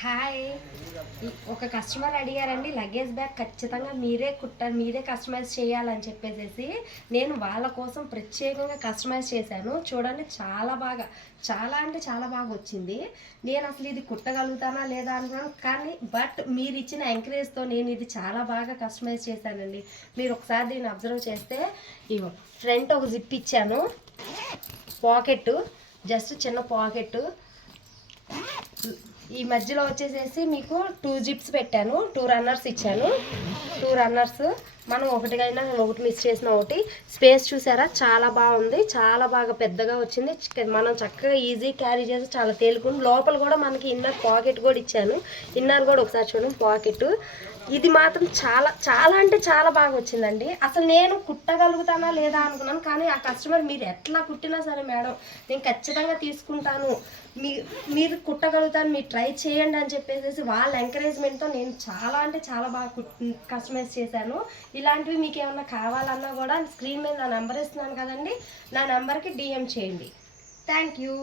Hi. ఒక customer అడిగారండి luggage bag ఖచ్చితంగా మీరే కస్టమైజ్ చేయాలని చెప్పేసేసి నేను వాళ్ళ కోసం ప్రత్యేకంగా కస్టమైజ్ చేశాను. చూడండి చాలా అంటే చాలా బాగా వచ్చింది. నేను అసలు ఇది కుట్టగలుగుతానా లేదా అనుకున్నాను, కానీ మీరు ఇచ్చిన ఎంకరేజ్తో నేను ఇది చాలా బాగా కస్టమైజ్ చేశానండి. మీరు ఒకసారి దీన్ని అబ్జర్వ్ చేస్తే ఇగో ఫ్రంట్ ఒక జిప్ ఇచ్చాను, పాకెట్ జస్ట్ చిన్న పాకెట్, ఈ మధ్యలో వచ్చేసేసి మీకు 2 జిప్స్ పెట్టాను, 2 రన్నర్స్ ఇచ్చాను. 2 రన్నర్స్ మనం ఒకటికైనా ఒకటి మిస్ చేసిన ఒకటి. స్పేస్ చూసారా చాలా బాగుంది, చాలా బాగా పెద్దగా వచ్చింది. మనం చక్కగా ఈజీ క్యారీ చేసి చాలా తేలికుండా. లోపల కూడా మనకి ఇన్నర్ పాకెట్ కూడా ఇచ్చాను. ఇన్నర్ కూడా ఒకసారి చూడండి పాకెట్. ఇది మాత్రం చాలా అంటే చాలా బాగా వచ్చిందండి. అసలు నేను కుట్టగలుగుతానా లేదా అనుకున్నాను, కానీ ఆ కస్టమర్ మీరు ఎట్లా కుట్టినా సరే మేడం నేను ఖచ్చితంగా తీసుకుంటాను, మీరు కుట్టగలుగుతాను, మీరు ట్రై చేయండి అని చెప్పేసి వాళ్ళ ఎంకరేజ్మెంట్తో నేను చాలా అంటే చాలా బాగా కస్టమైజ్ చేశాను. ఇలాంటివి మీకు ఏమన్నా కావాలన్నా కూడా స్క్రీన్ మీద నా నెంబర్ ఇస్తున్నాను కదండి, నా నెంబర్కి DM చేయండి. Thank you.